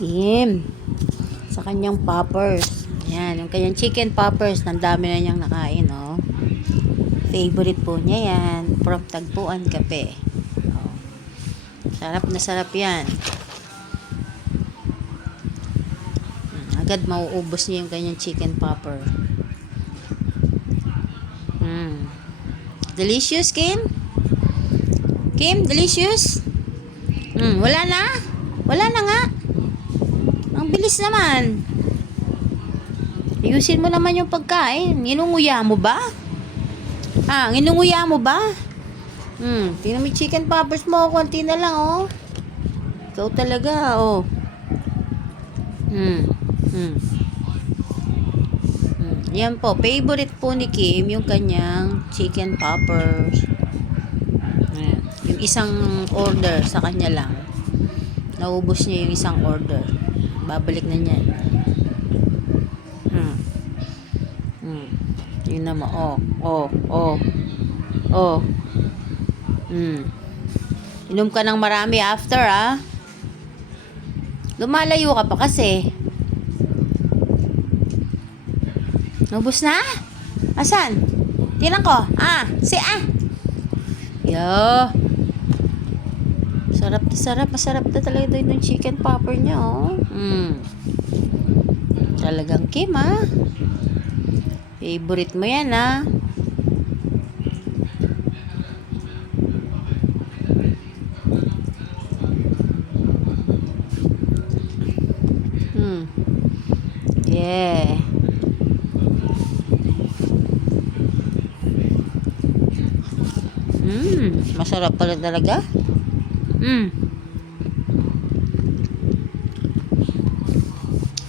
Kim sa kanyang poppers. Yan, yung kanyang chicken poppers, nandami na niyang nakain, oh. Favorite po niya yan, from Tagpuan Cafe. Oh. Sarap na sarap yan. Agad mauubos niya yung kanyang chicken popper. Delicious, Kim? Kim, delicious? Wala na? Wala na nga. Ang bilis naman. Ayusin mo naman yung pagkain. Nginunguya mo ba? Nginunguya mo ba? Tingnan mo yung chicken poppers mo. Konti na lang, oh. Ikaw talaga, oh. Yan po. Favorite po ni Kim yung kanyang chicken poppers. Ayan. Yung isang order sa kanya lang. Naubos niya yung isang order. Babalik na niyan. Yun naman. Inom ka ng marami after, Lumalayo ka pa kasi. Nubos na? Asan? Tingnan ko. Yo. Sarap na sarap. Masarap na talaga doon yung chicken popper niya, oh. Talagang Kim, Favorite mo yan, Yeah. Masarap pala talaga.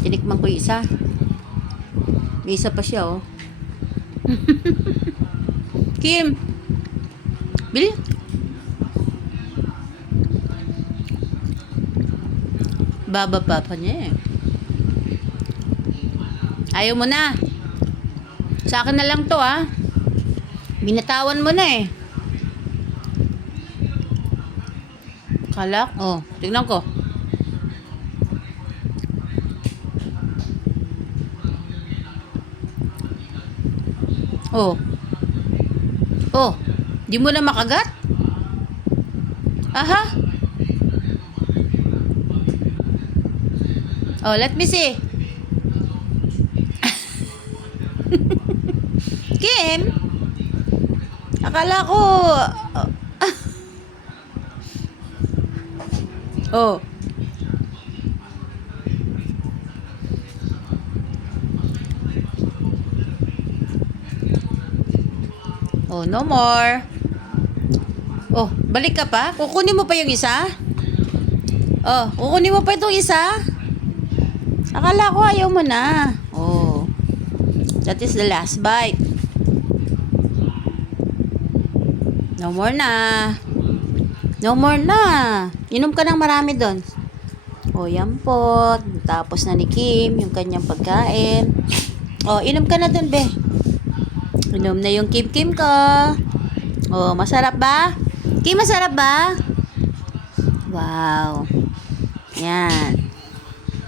Tinikman ko yung isa. May isa pa siya, oh. Kim, bili. Baba pa niya, eh. Ayaw mo na. Sa akin na lang to, Binatawan mo na, eh. Kalak? Oh, tignan ko. Oh, di mo na makagat? Aha. Oh, let me see. Kim? Akala ko... no more. Balik ka pa? Kukunin mo pa yung isa? Kukunin mo pa itong isa? Akala ko ayaw mo na. That is the last bite. No more na. No more na. Inom ka ng marami doon. Yan po. Tapos na ni Kim yung kanyang pagkain. Inom ka na doon, be. Inom na yung Kim ko. Masarap ba? Kim, masarap ba? Wow. Yan.